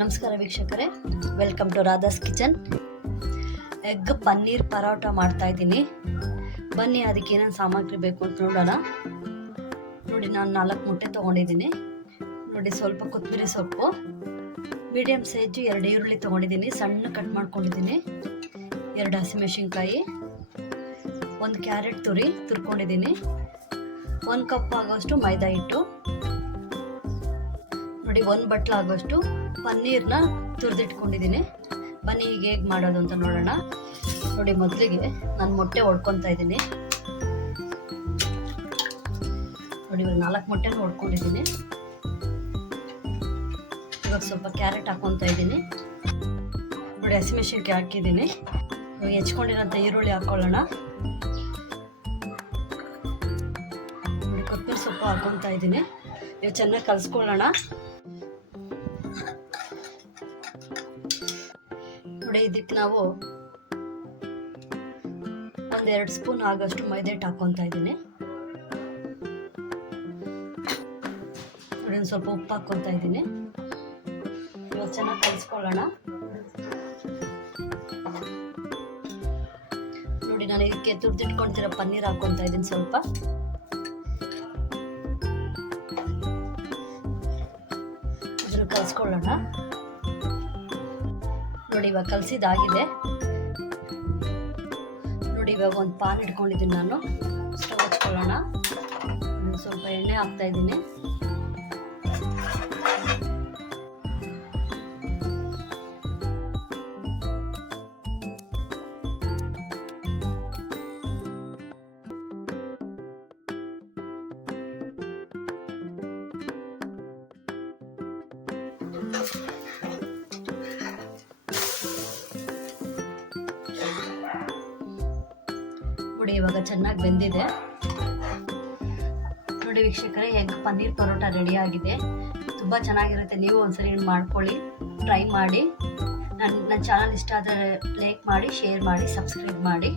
ನಮಸ್ಕಾರ ವೀಕ್ಷಕರೇ, welcome to Radha's kitchen. Egg paneer paratha ಮಾಡ್ತಾ ಇದ್ದೀನಿ. ಬನ್ನಿ ಅದಕ್ಕೆ ಏನೇನು ಸಾಮಗ್ರಿ ಬೇಕು ಅಂತ ನೋಡೋಣ. ನೋಡಿ, ನಾನು 4 ಮೊಟ್ಟೆ ತೊಗೊಂಡಿದ್ದೀನಿ. ನೋಡಿ, ಸ್ವಲ್ಪ ಕೊತ್ತಂಬರಿ ಸೊಪ್ಪು, ಮೀಡಿಯಮ್ ಸೈಜು 2 ಈರುಳ್ಳಿ ತೊಗೊಂಡಿದ್ದೀನಿ, ಸಣ್ಣ ಕಟ್ ಮಾಡ್ಕೊಂಡಿದ್ದೀನಿ, 2 ಹಸಿಮೆಣಸಿನ್ಕಾಯಿ, 1 ಕ್ಯಾರೆಟ್ ತುರ್ಕೊಂಡಿದ್ದೀನಿ, 1 ಕಪ್ ಆಗೋಷ್ಟು ಮೈದಾ ಹಿಟ್ಟು, ನೋಡಿ 1 ಬಟ್ಲು ಆಗೋಷ್ಟು ಪನ್ನೀರ್ನ ತುರಿದಿಟ್ಕೊಂಡಿದ್ದೀನಿ. ಬನ್ನಿ ಈಗ ಹೇಗೆ ಮಾಡೋದು ಅಂತ ನೋಡೋಣ. ನೋಡಿ, ಮೊದಲಿಗೆ ನಾನು ಮೊಟ್ಟೆ ಹೊಡ್ಕೊತಾ ಇದ್ದೀನಿ. ನೋಡಿ, ಇವಾಗ 4 ಮೊಟ್ಟೆನ ಹೊಡ್ಕೊಂಡಿದ್ದೀನಿ. ಇವಾಗ ಸ್ವಲ್ಪ ಕ್ಯಾರೆಟ್ ಹಾಕೊತಾ ಇದ್ದೀನಿ. ನೋಡಿ, ಹಸಿಮೆಣಸಿನ್ಕಾಯಿ ಹಾಕಿದ್ದೀನಿ. ಇವಾಗ ಹೆಚ್ಕೊಂಡಿರೋಂಥ ಈರುಳ್ಳಿ ಹಾಕೊಳ್ಳೋಣ. ನೋಡಿ, ಕೊತ್ತಂಬರಿ ಸೊಪ್ಪು ಹಾಕೊತಾ ಇದ್ದೀನಿ. ಇವಾಗ ಚೆನ್ನಾಗಿ ಕಲಿಸ್ಕೊಳ್ಳೋಣ. ನೋಡಿ, ಇದಕ್ಕೆ ನಾವು 1-2 ಸ್ಪೂನ್ ಆಗೋಷ್ಟು ಮೈದಾ ಹಿಟ್ಟು ಹಾಕೊತಾ ಇದ್ದೀನಿ. ನೋಡಿ, ಒಂದು ಸ್ವಲ್ಪ ಉಪ್ಪು ಹಾಕೊತಾ ಇದ್ದೀನಿ. ಇವಾಗ ಚೆನ್ನಾಗಿ ಕಲಿಸ್ಕೊಳ್ಳೋಣ. ನೋಡಿ, ನಾನು ಇದಕ್ಕೆ ತುರಿದಿಟ್ಕೊಳ್ತಿರೋ ಪನ್ನೀರ್ ಹಾಕೊತಾ ಇದ್ದೀನಿ. ಸ್ವಲ್ಪ ಇದನ್ನು ಕಲಿಸ್ಕೊಳ್ಳೋಣ. ನೋಡಿ, ಇವಾಗ ಕಲಸಿದಾಗಿದೆ. ನೋಡಿ, ಇವಾಗ ಒಂದು ಪಾನ್ ಇಟ್ಕೊಂಡಿದ್ದೀನಿ. ನಾನು ಸ್ಟವ್ ಹಚ್ಕೊಳ್ಳೋಣ. ಸ್ವಲ್ಪ ಎಣ್ಣೆ ಹಾಕ್ತಾ ಇದ್ದೀನಿ. ನೋಡಿ, ಇವಾಗ ಚೆನ್ನಾಗಿ ಬೆಂದಿದೆ. ನೋಡಿ ವೀಕ್ಷಕರೇ, ಎಗ್ ಪನ್ನೀರ್ ಪರೋಟ ರೆಡಿ ಆಗಿದೆ. ತುಂಬ ಚೆನ್ನಾಗಿರುತ್ತೆ. ನೀವು ಒಂದ್ಸರಿ ಮಾಡ್ಕೊಳ್ಳಿ, ಟ್ರೈ ಮಾಡಿ. ನನ್ನ ಚಾನಲ್ ಇಷ್ಟ ಆದರೆ ಲೈಕ್ ಮಾಡಿ, ಶೇರ್ ಮಾಡಿ, ಸಬ್ಸ್ಕ್ರೈಬ್ ಮಾಡಿ.